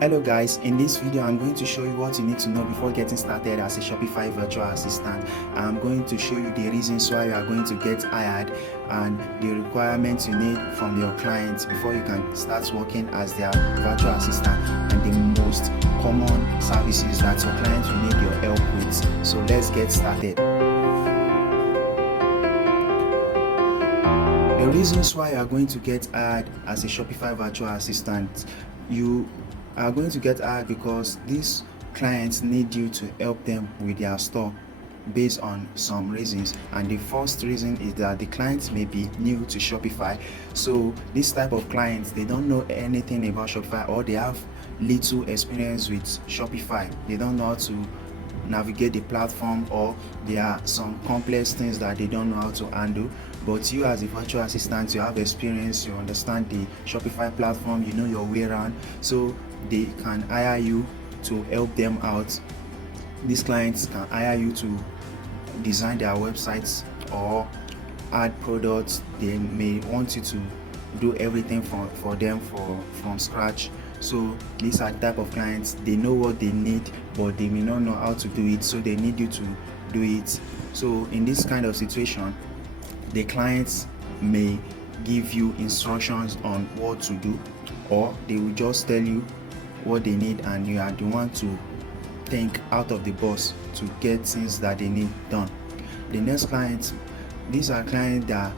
Hello guys, in this video I'm going to show you what you need to know before getting started as a Shopify virtual assistant. I'm going to show you the reasons why you are going to get hired and the requirements you need from your clients before you can start working as their virtual assistant, and the most common services that your clients will need your help with. So let's get started. The reasons why you are going to get hired as a Shopify virtual assistant: you are going to get hired because these clients need you to help them with their store based on some reasons. And the first reason is that the clients may be new to Shopify. So this type of clients, they don't know anything about Shopify, or they have little experience with Shopify. They don't know how to navigate the platform, or there are some complex things that they don't know how to handle. But you, as a virtual assistant, you have experience, you understand the Shopify platform, you know your way around, so they can hire you to help them out. These clients can hire you to design their websites or add products. They may want you to do everything for them from scratch. So these are the type of clients, they know what they need, but they may not know how to do it, so they need you to do it. So in this kind of situation, the clients may give you instructions on what to do, or they will just tell you what they need, and you are the one to think out of the box to get things that they need done. The next clients, these are clients that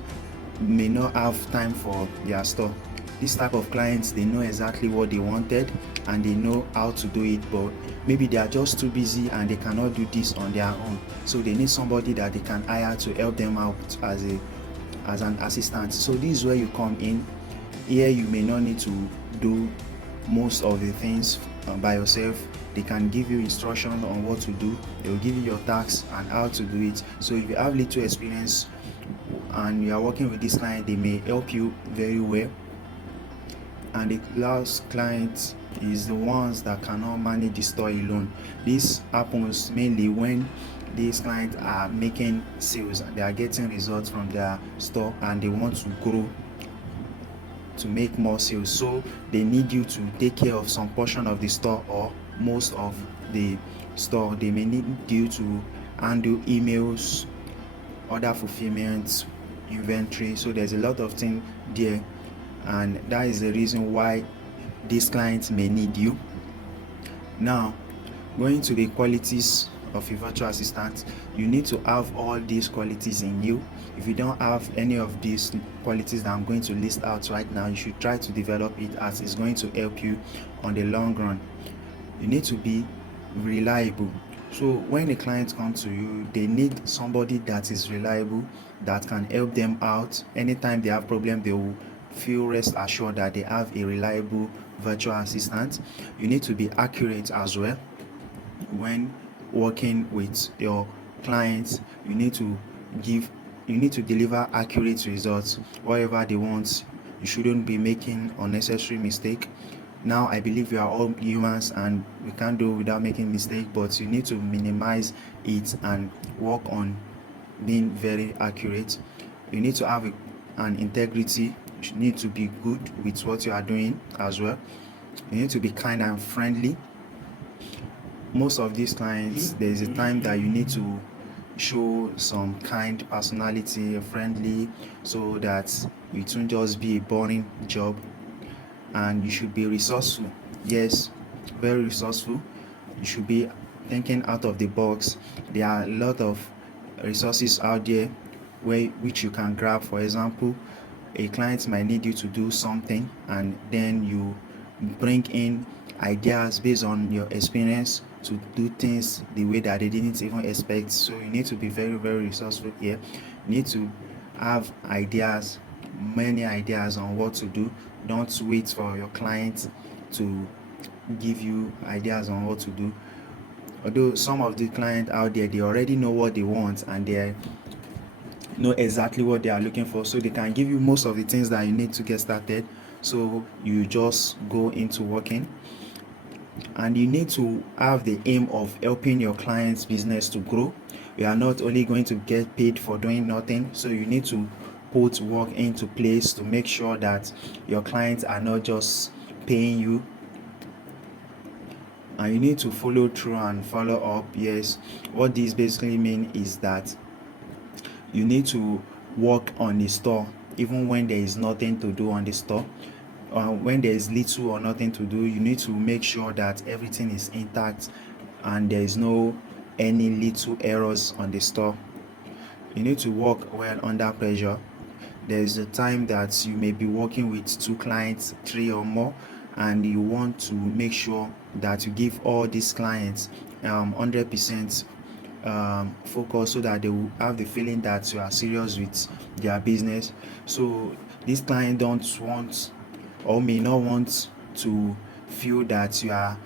may not have time for their store. This type of clients, they know exactly what they wanted and they know how to do it, but maybe they are just too busy and they cannot do this on their own. So they need somebody that they can hire to help them out as an assistant. So this is where you come in. Here you may not need to do most of the things by yourself. They can give you instructions on what to do. They will give you your tasks and how to do it. So if you have little experience and you are working with this client, they may help you very well. And the last client is the ones that cannot manage the store alone. This happens mainly when these clients are making sales, they are getting results from their store and they want to grow to make more sales. So they need you to take care of some portion of the store or most of the store. They may need you to handle emails, order fulfillment, inventory. So there's a lot of things there, and that is the reason why these clients may need you. Now, going to the qualities of a virtual assistant, you need to have all these qualities in you. If you don't have any of these qualities that I'm going to list out right now, you should try to develop it, as it's going to help you on the long run. You need to be reliable. So when a client comes to you, they need somebody that is reliable, that can help them out anytime they have problem. They will feel rest assured that they have a reliable virtual assistant. You need to be accurate as well. When working with your clients, you need to deliver accurate results. Whatever they want, you shouldn't be making unnecessary mistake. Now, I believe we are all humans and we can't do without making mistake, but you need to minimize it and work on being very accurate. You need to have an integrity. You need to be good with what you are doing as well. You need to be kind and friendly. Most of these clients, there is a time that you need to show some kind personality, friendly, so that it won't just be a boring job. And you should be resourceful. Yes, very resourceful. You should be thinking out of the box. There are a lot of resources out there which you can grab. For example, a client might need you to do something, and then you bring in ideas based on your experience to do things the way that they didn't even expect. So you need to be very, very resourceful here. You need to have ideas, many ideas on what to do. Don't wait for your client to give you ideas on what to do. Although some of the clients out there, they already know what they want and they know exactly what they are looking for, so they can give you most of the things that you need to get started. So you just go into working, and you need to have the aim of helping your client's business to grow. You are not only going to get paid for doing nothing, so you need to put work into place to make sure that your clients are not just paying you and you need to follow through and follow up. Yes, what this basically means is that you need to work on the store even when there is nothing to do on the store. When there is little or nothing to do, you need to make sure that everything is intact and there is no any little errors on the store. You need to work well under pressure. There is a time that you may be working with 2 clients, 3 or more, and you want to make sure that you give all these clients 100% focus, so that they will have the feeling that you are serious with their business. So this client don't want or may not want to feel that you are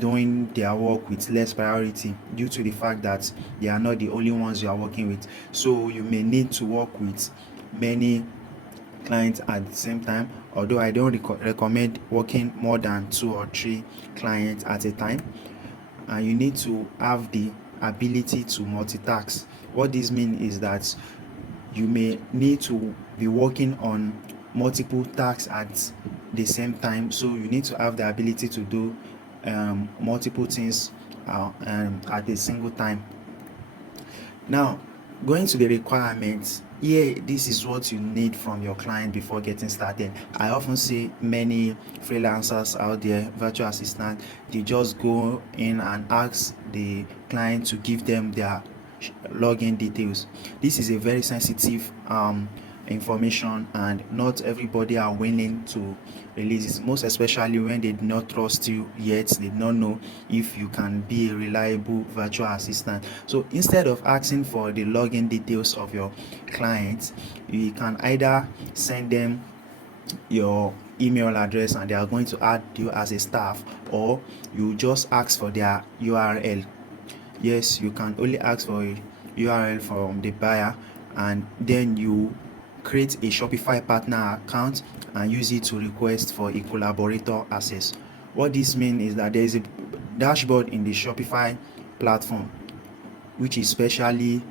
doing their work with less priority, due to the fact that they are not the only ones you are working with. So you may need to work with many clients at the same time, although I don't recommend working more than 2 or 3 clients at a time. And you need to have the ability to multitask. What this means is that you may need to be working on multiple tasks at the same time, so you need to have the ability to do multiple things at a single time. Now, going to the requirements, here this is what you need from your client before getting started. I often see many freelancers out there, virtual assistants, they just go in and ask the client to give them their login details. This is a very sensitive information, and not everybody are willing to release it, most especially when they do not trust you yet. They do not know if you can be a reliable virtual assistant. So instead of asking for the login details of your clients, you can either send them your email address and they are going to add you as a staff, or you just ask for their URL. Yes, you can only ask for a URL from the buyer, and then you create a Shopify partner account and use it to request for a collaborator access. What this means is that there is a dashboard in the Shopify platform which is specially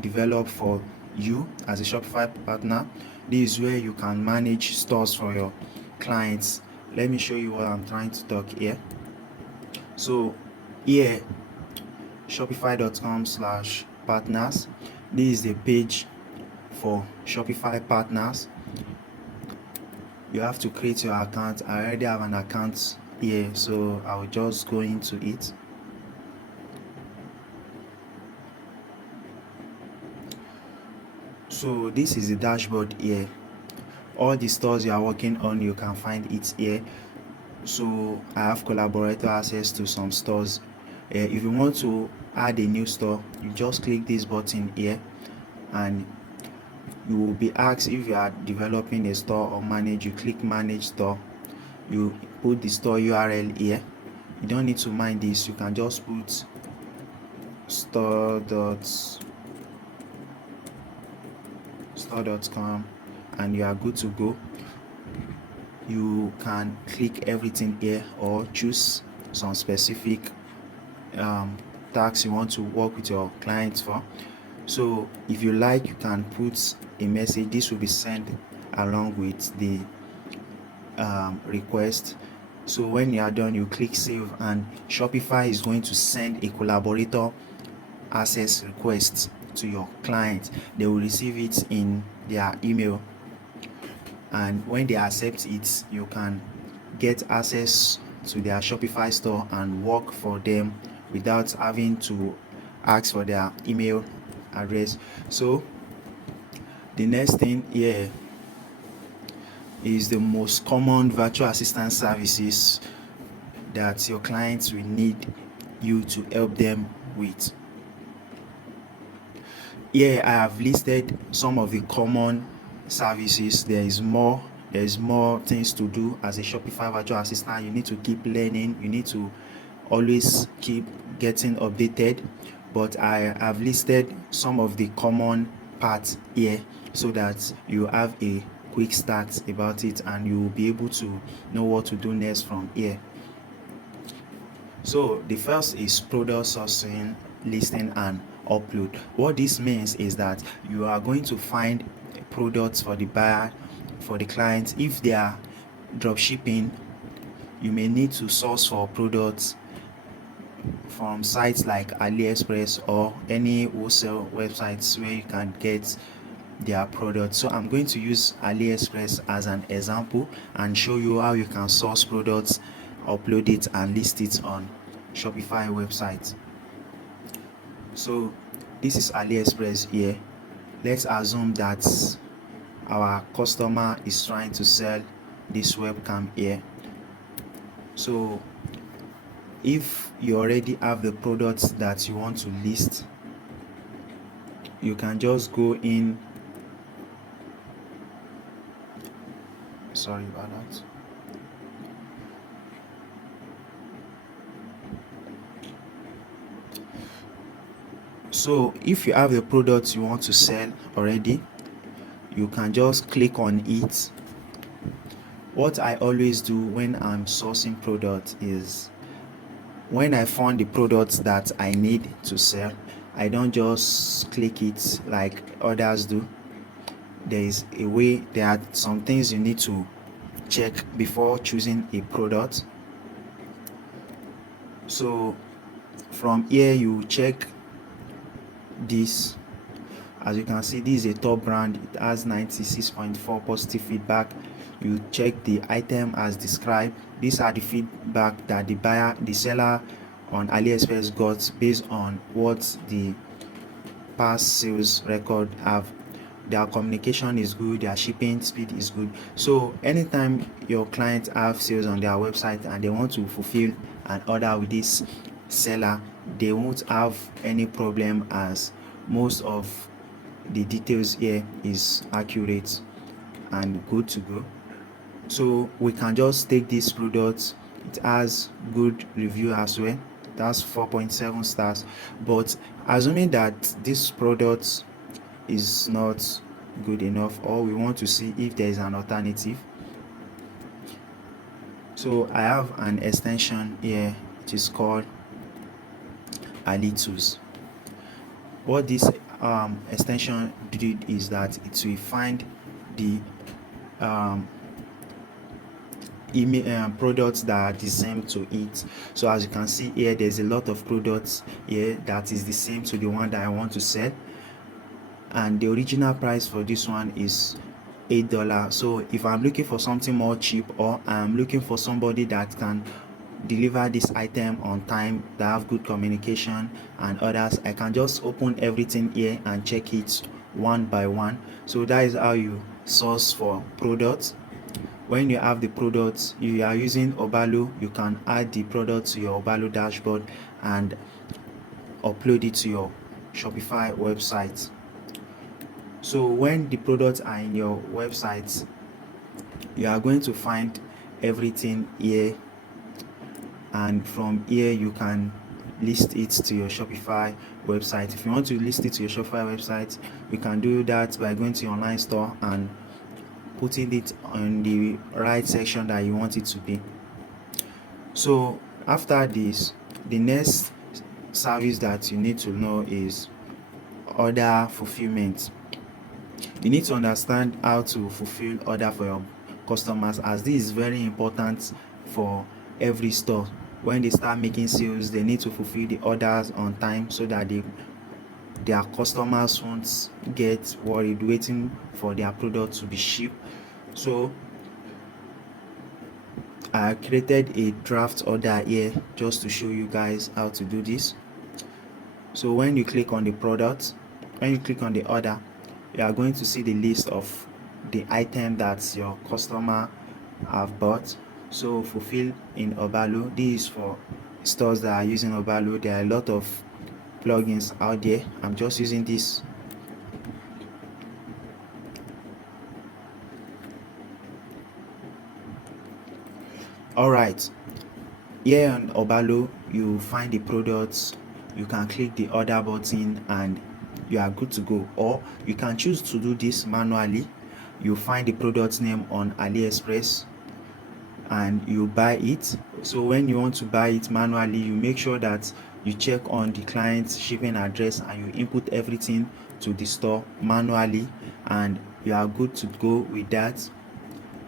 developed for you as a Shopify partner. This is where you can manage stores for your clients. Let me show you what I'm trying to talk here. So here, shopify.com/partners, this is the page for Shopify partners. You have to create your account. I already have an account here, so I will just go into it. So this is the dashboard here. All the stores you are working on, you can find it here. So I have collaborator access to some stores. If you want to add a new store, you just click this button here, and you will be asked if you are developing a store or manage. You click manage store, you put the store URL here. You don't need to mind this, you can just put store.com and you are good to go. You can click everything here or choose some specific tasks you want to work with your clients for. So if you like, you can put a message. This will be sent along with the request. So when you are done, you click save, and Shopify is going to send a collaborator access request to your client. They will receive it in their email, and when they accept it, you can get access to their Shopify store and work for them without having to ask for their email address. So the next thing here is the most common virtual assistant services that your clients will need you to help them with. Here I have listed some of the common services. There is more things to do as a Shopify virtual assistant. You need to keep learning, you need to always keep getting updated, but I have listed some of the common parts here so that you have a quick start about it and you will be able to know what to do next from here. So the first is product sourcing, listing and upload. What this means is that you are going to find products for the buyer, for the client. If they are drop shipping, you may need to source for products from sites like AliExpress or any wholesale websites where you can get their products. So I'm going to use AliExpress as an example and show you how you can source products, upload it and list it on Shopify website. So this is AliExpress here. Let's assume that our customer is trying to sell this webcam here. So if you already have the products that you want to list, you can just go in. Sorry about that. So if you have the products you want to sell already, you can just click on it. What I always do when I'm sourcing products is, when I found the products that I need to sell, I don't just click it like others do. There are some things you need to check before choosing a product. So from here you check this. As you can see, this is a top brand. It has 96.4 positive feedback. You check the item as described. These are the feedback that the seller on AliExpress got based on what the past sales record have. Their communication is good, their shipping speed is good. So anytime your clients have sales on their website and they want to fulfill an order with this seller, they won't have any problem, as most of the details here is accurate and good to go. So we can just take this product. It has good review as well. That's 4.7 stars. But assuming that this product is not good enough, or we want to see if there is an alternative, so I have an extension here which is called Ali Tools. What this extension did is that it will find the products that are the same to it. So as you can see here, there's a lot of products here that is the same to the one that I want to sell, and the original price for this one is $8. So if I'm looking for something more cheap, or I'm looking for somebody that can deliver this item on time, that have good communication and others, I can just open everything here and check it one by one. So that is how you source for products. When you have the products, you are using Obalo, you can add the product to your Obalo dashboard and upload it to your Shopify website. So when the products are in your website, you are going to find everything here, and from here you can list it to your Shopify website. If you want to list it to your Shopify website, you can do that by going to your online store and putting it on the right section that you want it to be. So after this, the next service that you need to know is order fulfillment. You need to understand how to fulfill order for your customers, as this is very important for every store. When they start making sales, they need to fulfill the orders on time so that their customers won't get worried waiting for their product to be shipped. So I created a draft order here just to show you guys how to do this. So when you click on the product, when you click on the order, you are going to see the list of the item that your customer have bought. So fulfill in Obalo. This is for stores that are using Obalo. There are a lot of plugins out there. I'm just using this. Alright, here on Obalo you find the products. You can click the order button and you are good to go, or you can choose to do this manually. You find the product name on AliExpress and you buy it. So when you want to buy it manually, you make sure that you check on the client's shipping address and you input everything to the store manually, and you are good to go with that.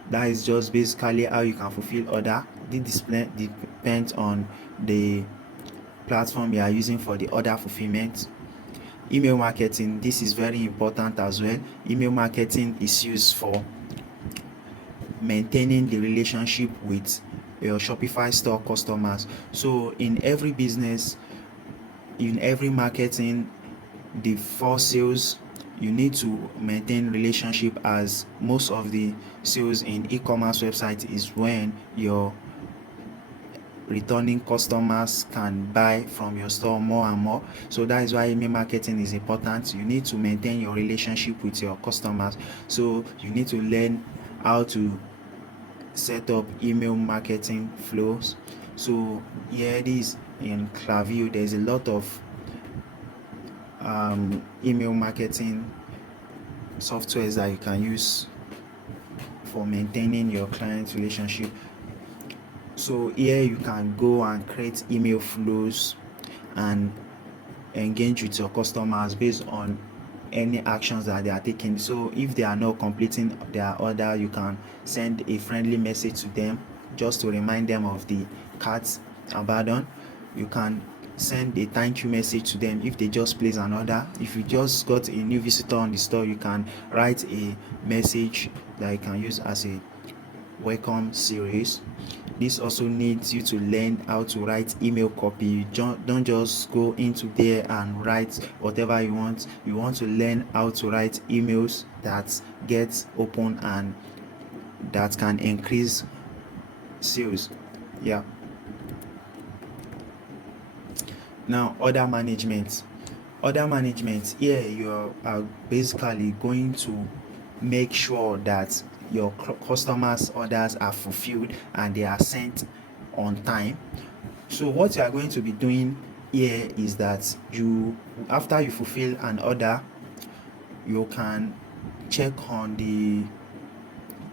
That is just basically how you can fulfill order. this depends on the platform you are using for the order fulfillment. Email marketing, this is very important as well. Email marketing is used for maintaining the relationship with your Shopify store customers. So in every business, in every marketing, the for sales, you need to maintain relationship, as most of the sales in e-commerce website is when your returning customers can buy from your store more and more. So that is why email marketing is important. You need to maintain your relationship with your customers, so you need to learn how to set up email marketing flows. So here it is in Klaviyo. There's a lot of email marketing softwares that you can use for maintaining your client relationship. So here you can go and create email flows and engage with your customers based on any actions that they are taking. So if they are not completing their order, you can send a friendly message to them just to remind them of the cart abandon. You can send a thank you message to them if they just place an order. If you just got a new visitor on the store, you can write a message that you can use as a welcome series. This also needs you to learn how to write email copy. Don't just go into there and write whatever you want. You want to learn how to write emails that get open and that can increase sales. Yeah. Now, order management. Here you are basically going to make sure that your customers' orders are fulfilled and they are sent on time. So what you are going to be doing here is that after you fulfill an order, you can check on the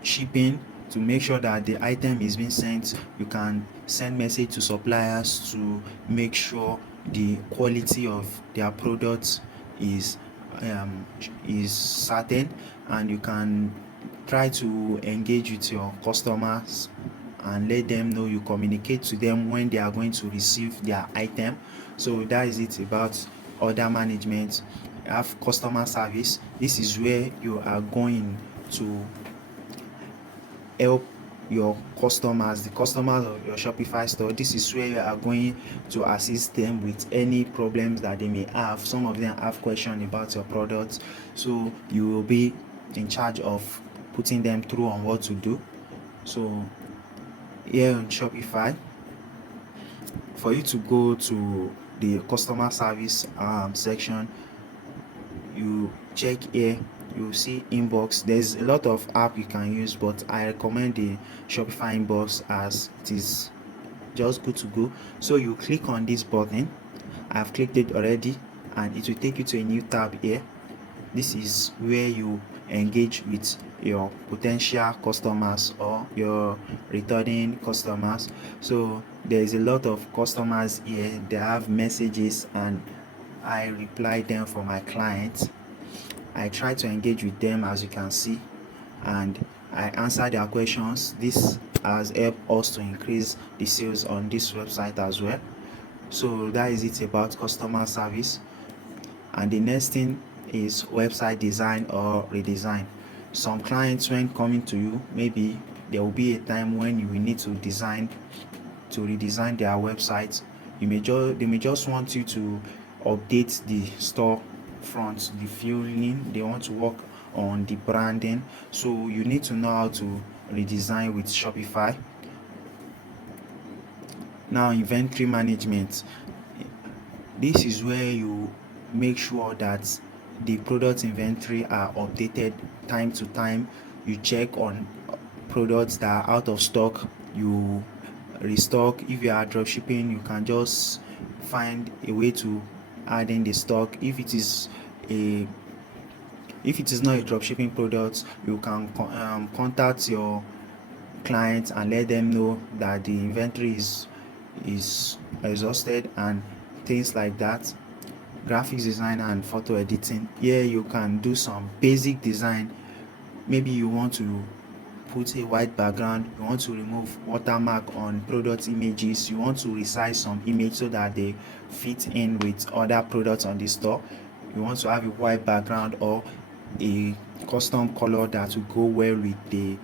shipping to make sure that the item is being sent. You can send message to suppliers to make sure the quality of their products is certain, and you can try to engage with your customers and let them know. You communicate to them when they are going to receive their item. So that is it about order management. You have customer service. This is where you are going to help your customers, the customers of your Shopify store. This is where you are going to assist them with any problems that they may have. Some of them have questions about your products, so you will be in charge of putting them through on what to do. So here on Shopify, for you to go to the customer service section, you check here, you see inbox. There's a lot of app you can use, but I recommend the Shopify inbox as it is just good to go. So you click on this button. I've clicked it already, and it will take you to a new tab here. This is where you engage with your potential customers or your returning customers. So there's a lot of customers here. They have messages and I reply them for my clients. I try to engage with them, as you can see, and I answer their questions. This has helped us to increase the sales on this website as well. So that is it about customer service. And the next thing is website design or redesign. Some clients, when coming to you, maybe there will be a time when you will need to redesign their website. They may just want you to update the store front, the feeling. They want to work on the branding. So you need to know how to redesign with Shopify. Now, inventory management. This is where you make sure that the product inventory are updated time to time. You check on products that are out of stock, you restock. If you are dropshipping, you can just find a way to add in the stock. If it is not a dropshipping product, you can contact your clients and let them know that the inventory is exhausted and things like that. Graphics design and photo editing. Here you can do some basic design. Maybe you want to put a white background, you want to remove watermark on product images, you want to resize some image so that they fit in with other products on the store, you want to have a white background or a custom color that will go well with the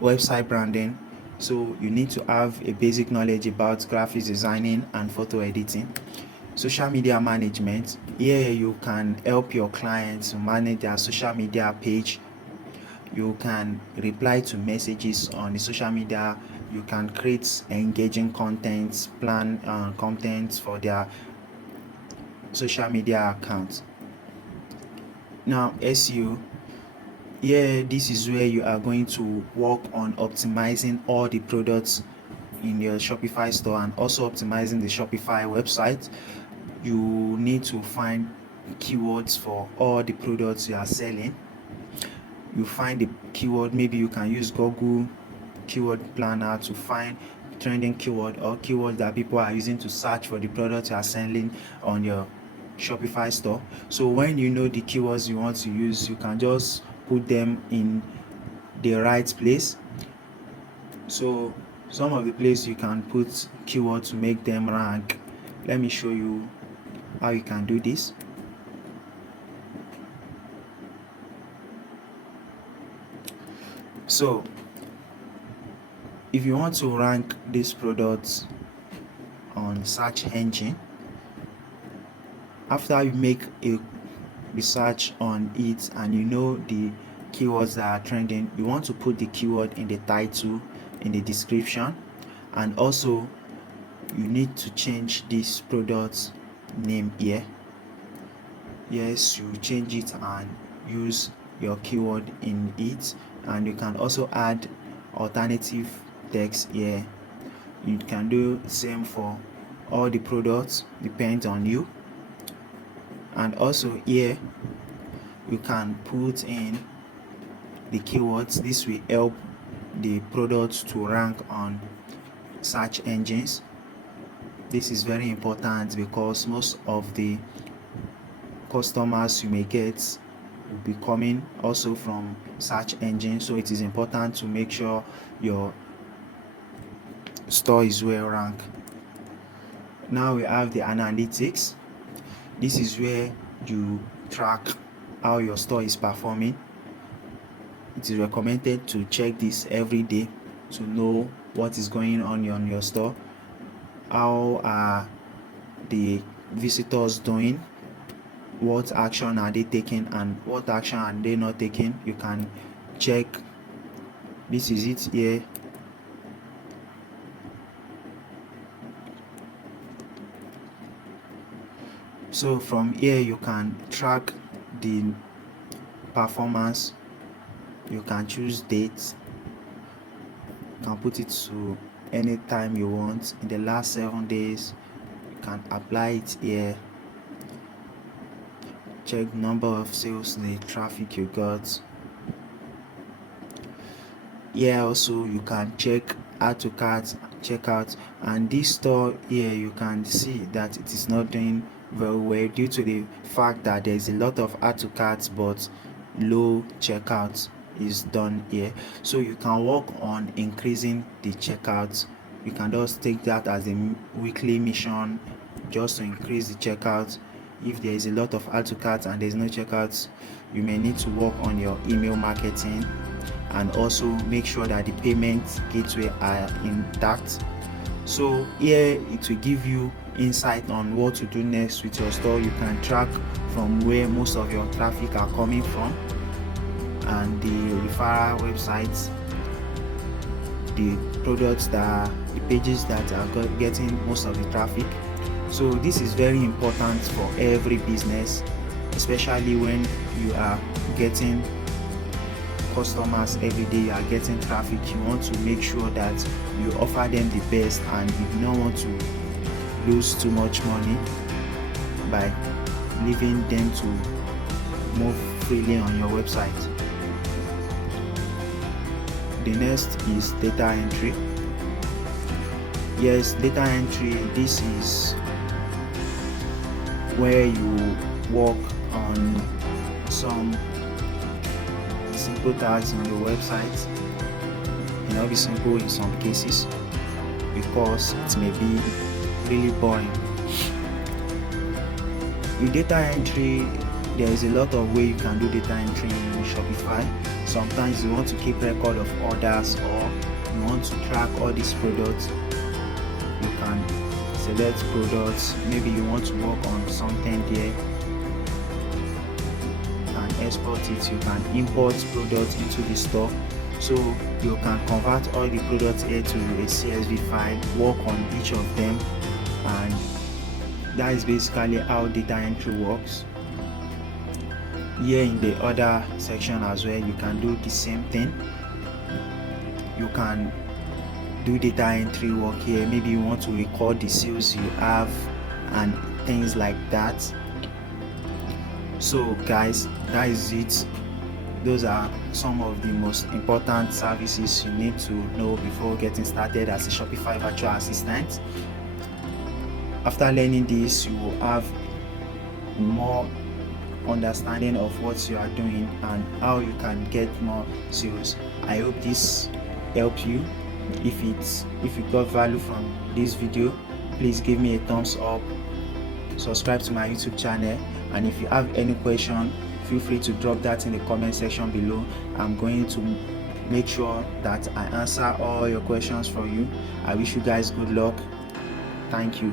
website branding. So you need to have a basic knowledge about graphics designing and photo editing. Social media management. Here you can help your clients to manage their social media page. You can reply to messages on the social media. You can create engaging content, plan content for their social media accounts. Now, SEO. Here, this is where you are going to work on optimizing all the products in your Shopify store and also optimizing the Shopify website. You need to find keywords for all the products you are selling. You find the keyword, maybe you can use Google keyword planner to find trending keyword or keywords that people are using to search for the products you are selling on your Shopify store. So when you know the keywords you want to use, you can just put them in the right place. So some of the places you can put keywords to make them rank. Let me show you how you can do this. So if you want to rank these products on search engine, after you make a research on it and you know the keywords that are trending, you want to put the keyword in the title, in the description, and also you need to change this product name here. Yes, you change it and use your keyword in it, and you can also add alternative text here. You can do the same for all the products, depends on you. And also here you can put in the keywords. This will help the products to rank on search engines. This is very important because most of the customers you may get will be coming also from search engines, so it is important to make sure your store is well ranked. Now we have the analytics. This is where you track how your store is performing. It is recommended to check this every day to know what is going on in your store. How are the visitors doing? What action are they taking and what action are they not taking? You can check. This is it here. So from here you can track the performance. You can choose dates. You can put it to any time you want in the last 7 days. You can apply it here. Check number of sales, the traffic you got. Here also you can check add to cart, checkout, and this store here you can see that it is not doing very well due to the fact that there is a lot of add to carts but low checkout is done here. So you can work on increasing the checkout. You can just take that as a weekly mission just to increase the checkout. If there is a lot of add to cart and there is no checkouts, you may need to work on your email marketing and also make sure that the payment gateway are intact. So here it will give you insight on what to do next with your store. You can track from where most of your traffic are coming from and the referral websites, the products that the pages that are getting most of the traffic. So this is very important for every business, especially when you are getting customers every day, you are getting traffic. You want to make sure that you offer them the best and you do not want to lose too much money by leaving them to move freely on your website. The next is data entry. Yes, data entry, this is where you work on some simple tasks on your website. may not be simple in some cases because it may be really boring. With data entry, there is a lot of way you can do data entry in Shopify. Sometimes you want to keep record of orders, or you want to track all these products. You can select products. Maybe you want to work on something there. You can export it. You can import products into the store. So you can convert all the products here to a CSV file, work on each of them, and that is basically how data entry works. Here in the other section as well, you can do the same thing. You can do data entry work here. Maybe you want to record the sales you have and things like that. So guys, that is it. Those are some of the most important services you need to know before getting started as a Shopify virtual assistant. After learning this, you will have more understanding of what you are doing and how you can get more sales. I hope this helped you. If you got value from this video, please give me a thumbs up, subscribe to my YouTube channel, and if you have any question, feel free to drop that in the comment section below. I'm going to make sure that I answer all your questions for you. I wish you guys good luck. Thank you.